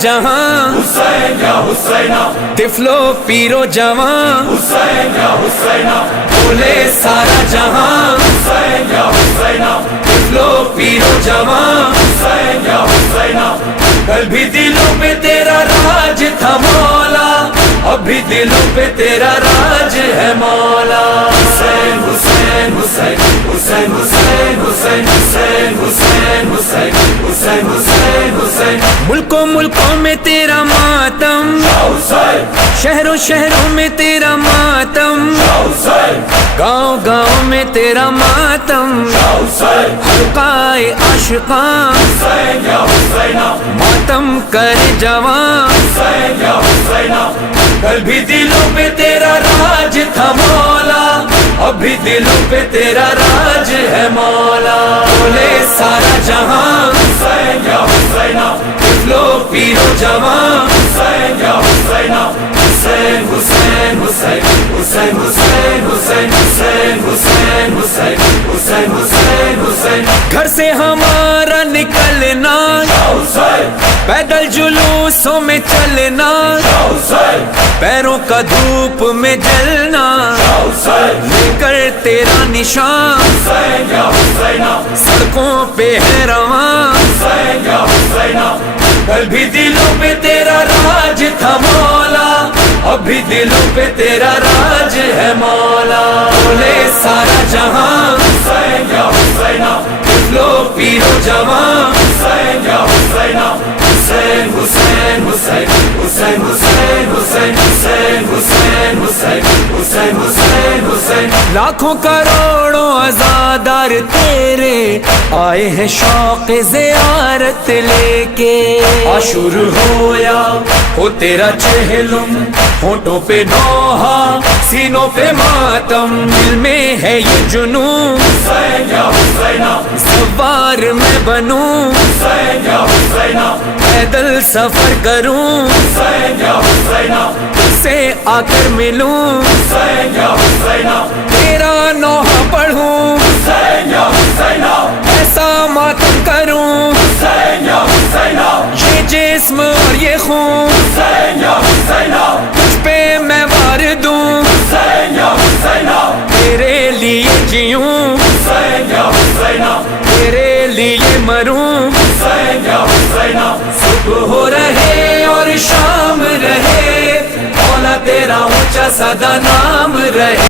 جہاں حسین یا حسینہ، طفلو پیرو جوان حسین یا حسینہ، بولے سارا جہاں حسین یا حسینہ، طفلو پیرو جوان حسین یا حسینہ، کل بھی دلوں پہ تیرا راج تھا مولا، اب بھی دلوں پہ تیرا راج ہے مولا۔ حسین حسین حسین حسین حسین حسین حسین حسین حسین حسین حسین حسین، ملکوں میں تیرا ماتم، حسین شہروں شہروں میں تیرا ماتم، حسین گاؤں میں تیرا ماتم، حسین حلقائے عاشقاں حسین یا حسینہ، ماتم کر جوان، حسین یا حسینہ، کل بھی دلوں پہ تیرا راج تھا مولا، اب بھی دلوں پہ تیرا راج ہے مولا۔ بولے سارا جہاں حسین یا حسینہ، طفلو پیرو جوان حسین یا حسینہ، حسین حسین حسین حسین حسین حسین حسین حسین حسین حسین حسین حسین، گھر سے ہمارا نکلنا، حسین پیدل جلوسوں میں چلنا، حسین پیروں کا دھوپ میں جلنا، حسین لے کر تیرا نشان حسین یا حسینہ، سڑکوں پہ ہے رواں، حسین یا حسینہ، کل بھی دلوں پہ تیرا راج تھا مولا، اب بھی دلوں پہ تیرا راج ہے مولا۔ بولے سارا جہاں حسین یا حسینہ، طفلو پیرو جوان حسین یا حسینہ، حسین حسین حسین حسین حسین حسین حسین حسین حسین حسین حسین حسین، لاکھوں کروڑوں عزادار تیرے آئے ہیں شوق زیارت لے کے، عاشور ہو یا ہو تیرا چہلم، ہونٹوں پہ نوحہ سینوں پہ ماتم، دل میں ہے یہ جنون حسین یا حسینہ، سوار میں بنوں، حسین یا حسینہ، پیدل سفر کروں، حسین یا حسینہ، سے آ کر ملوں، حسین یا حسینہ، تیرا نوحہ پڑھوں، حسین یا حسینہ، ایسا ماتم کروں، حسین یا حسینہ، یہ جسم اور یہ خون حسین یا حسینہ، تجھ پہ میں وار دوں، حسین یا حسینہ، تیرے لیے جیوں، حسین یا حسینہ، تیرے لیے مروں، حسین یا حسینہ، صبح ہو رہے اور شام رہے، مولا تیرا اونچا سدا نام رہے۔